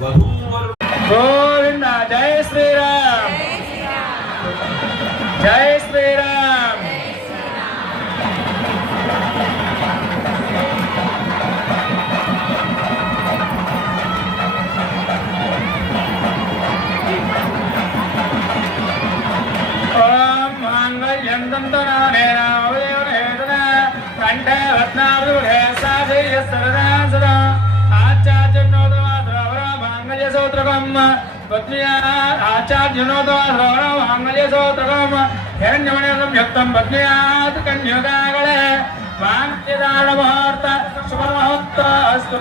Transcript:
गोविंद जय श्री राम जय श्री राम ओम मांगल्यं तन्तुनानेन उदयोनेतुना कंठे रत्नावधूढे साधये सदा सदा आचार्यनोदवाद्रवरमाङ्गल्यसूत्रकम् पत्न्या आचार्यनोदवाद्रवरमाङ्गल्यसूत्रकम् हिरण्यमणिसंयुक्तं पत्न्यात् कन्यकागळे वान्त्यदानमुहूर्त शुभमुहूर्त अस्तु।